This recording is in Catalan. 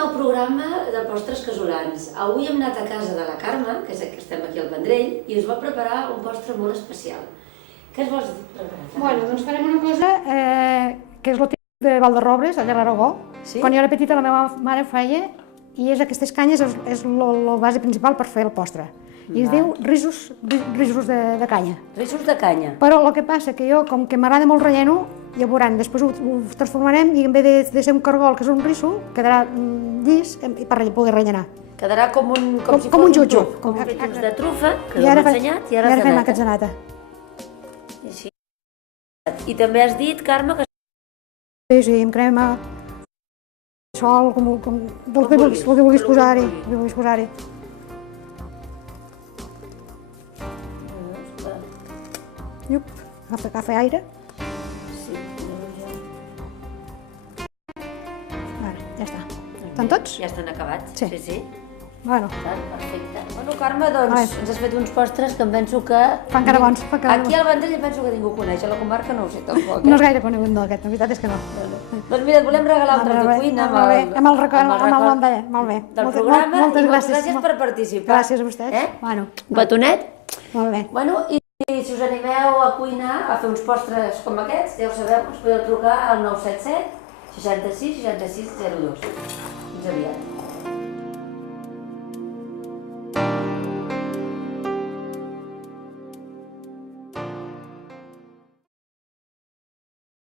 nou programa de postres casolans. Avui hem anat a casa de la Carme, que estem aquí al Vendrell, i us va preparar un postre molt especial. Què es vols preparar? Bueno, doncs farem una cosa que és el típic de Valderrobres, allà a l'Aragó. Quan jo era petita la meva mare ho feia i aquestes canyes és la base principal per fer el postre. I es diu risos de canya. Risos de canya. Però el que passa que jo, com que m'agrada molt relleno, ja veuran, després ho transformarem i en vez de ser un cargol, que és un riso, quedarà llis per poder rellenar. Quedarà com un jutjo. Com un petits de trufa, que l'hem ensenyat, i ara fem aquest zanata. I també has dit, Carme, que... Sí, amb crema, sol, el que vulguis posar-hi. Iup, agafa aire. Sí. Ja està. Estan tots? Ja estan acabats, sí. Bueno. Perfecte. Bueno, Carme, doncs ens has fet uns postres que em penso que... Fan cara bons. Aquí al Vendrell em penso que ningú coneix, a la comarca no ho sé tampoc. No és gaire conegut, no, aquest, la veritat és que no. Doncs mira, et volem regalar un tros de cuina amb el record molt bé. Del programa, moltes i moltes gràcies per participar. Gràcies a vostès. Un petonet. Molt bé. Bueno, i si us animeu a cuinar, a fer uns postres com aquests, ja ho sabeu, us podeu trucar al 977 66 66 02. Fins aviat.